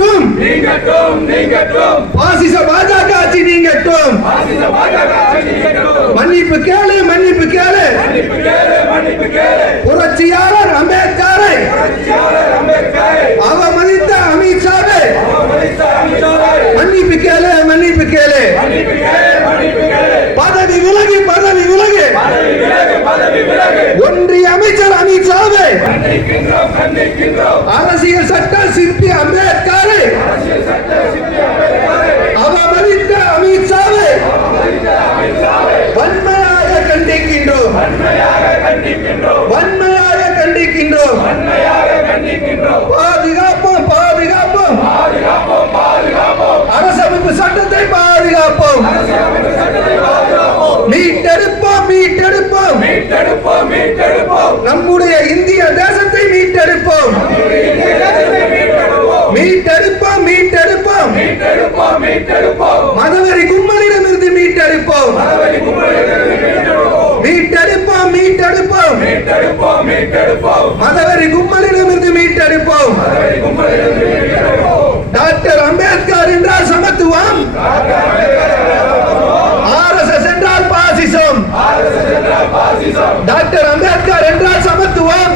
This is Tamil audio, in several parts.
நீங்கட்டும். நீங்கட்டும் நீங்கட்டும். பாசிச பாஜக ஆட்சி நீங்கட்டும். பாசிச பாஜக ஆட்சி நீங்கட்டும். மன்னிப்பு கேளு மன்னிப்பு கேளு. மன்னிப்பு கேளு மன்னிப்பு கேளு. புரட்சியாளர் அம்பேத்கரை. புரட்சியாளர் அம்பேத்கரை. அவமதித்த அமித்ஷாவை அவமதித்த அமித்ஷாவை மன்னிப்பு கேளு மன்னிப்பு கேளு. மன்னிப்பு கேளு மன்னிப்பு கேளு. பதவி விலகு பதவி விலகு. பதவி விலகு பதவி விலகு. ஒன்றிய அமைச்சர் கண்டிக்கின்றோம் கண்டிக்கின்றோம். அரசியல் சட்ட சிற்பி அம்பேத்கரை அரசியல் சட்ட சிற்பி அம்பேத்கரை அவமதித்த அமித்ஷாவை அவமதித்த அமித்ஷாவை வன்மையாக கண்டிக்கின்றோம் வன்மையாக கண்டிக்கின்றோம் வன்மையாக கண்டிக்கின்றோம். பாதுகாப்போம் பாதுகாப்போம். அரசமைப்பு சட்டத்தை பாதுகாப்போம். மீட்டெடுப்போம் மீட்டெடுப்போம். மீட்டெடுப்போம் மீட்டெடுப்போம். நம்முடைய இந்திய தேசத்தை மீட்டெடுப்போம். மீட்டெடுப்போம். மீட்டெடுப்போம் மீட்டெடுப்போம். மீட்டெடுப்போம் மீட்டெடுப்போம். மதவெறி கும்பலிடமிருந்து மீட்டெடுப்போம். மீட்டெடுப்போம். மீட்டெடுப்போம். மீட்டெடுப்போம் மீட்டெடுப்போம். மதவெறி கும்பலிடமிருந்து மீட்டெடுப்போம். கும்பலிலிருந்து மீட்டெடுப்போம். டாக்டர் அம்பேத்கர் என்றால் சமத்துவம். ஆர்எஸ்எஸ் என்றால் பாசிசம். ஆர்எஸ்எஸ் என்றால் பாசிசம். டாக்டர் அம்பேத்கர் என்றால் சமத்துவம்.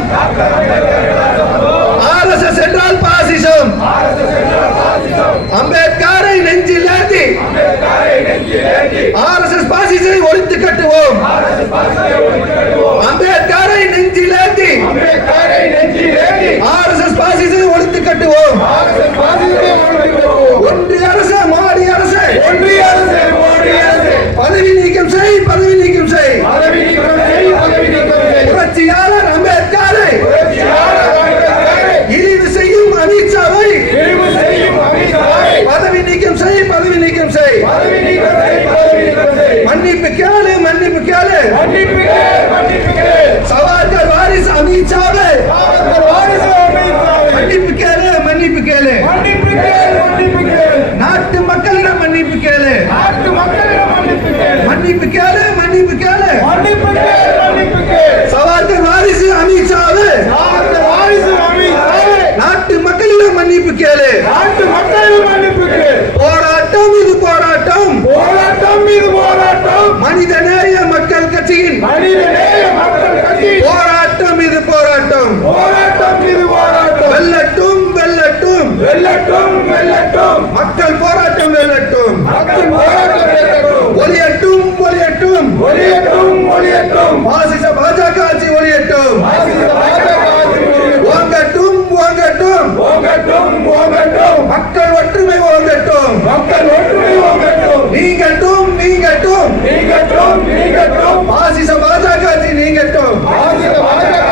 ஆர்எஸ்எஸ் என்றால் பாசிசம் ஆர்எஸ்எஸ் என்றால் பாசிசம் அம்பேத்கரை நெஞ்சில் ஏந்தி அம்பேத்கரை நெஞ்சில் ஏந்தி ஆர்எஸ்எஸ் பாசிசை ஒழித்து கட்டுவோம் ஆர்எஸ்எஸ் பாசிசை ஒழித்திடுவோம் அம்பேத்கரை நெஞ்சில் ஏந்தி அம்பேத்கரை நெஞ்சில் ஏந்தி ஆர்எஸ்எஸ் பாசிசை ஒழித்து கட்டுவோம் ஆர்எஸ்எஸ் பாசிசை ஒழித்திடுவோம் ஒன்றிய அரசு மோடி அரசு ஒன்றிய அரசு மோடி அரசு பதவி நீக்கம் செய் பதவி நீக்கம் செய் பதவி நீக்கம் செய் பதவி நீக்கம் செய் புரட்சியாளர் அம்பேத்கரை புரட்சியாளர் அம்பேத்கரை இழிவு செய்யும் அமித்ஷாவை இழிவு செய்யும் அமித்ஷாவை பதவி நீக்கம் செய் பதவி நீக்கம் செய் பதவி நீக்கம் செய் பதவி நீக்கம் செய் மன்னிப்பு கேளு மன்னிப்பு கேளு. மன்னிப்பு கேள் மன்னிப்பு கேள். சவால்கர் வாரிசு அமித்ஷாவை சாவர்கர் வாரிசு அமித்ஷாவை மன்னிப்பு கேளு மன்னிப்பு கேளு. மன்னிப்பு கேள் மன்னிப்பு கேள். நாட்டு மக்களிடம் மன்னிப்பு கேளு. நாட்டு மக்களிடம் மன்னிப்பு கேள். மன்னிப்பு கேளு மன்னிப்பு கேளு. மன்னிப்பு கேள் மன்னிப்பு கேள். சவால்கர் வாரிசு அமித்ஷாவை சாவர்கர் வாரிசு அமித்ஷாவை நாட்டு மக்களிடம் மன்னிப்பு கேளு. நாட்டு மக்களிடம் மக்கள் போராட்டம் இருக்கட்டும் ஒளியட்டும் ஒளியட்டும் ஒளியட்டும் ஒளியட்டும் பாசிச பாஜக ஆட்சி ஒளியட்டும் ஓங்கட்டும் ஓங்கட்டும். ஓங்கட்டும் ஓங்கட்டும். மக்கள் ஒற்றுமை ஓங்கட்டும். மக்கள் ஒற்றுமை ஓங்கட்டும். நீங்கட்டும் நீங்கட்டும். நீங்கட்டும் நீங்கட்டும். பாசிச பாஜக ஆட்சி நீங்கட்டும். பாசிச பாஜக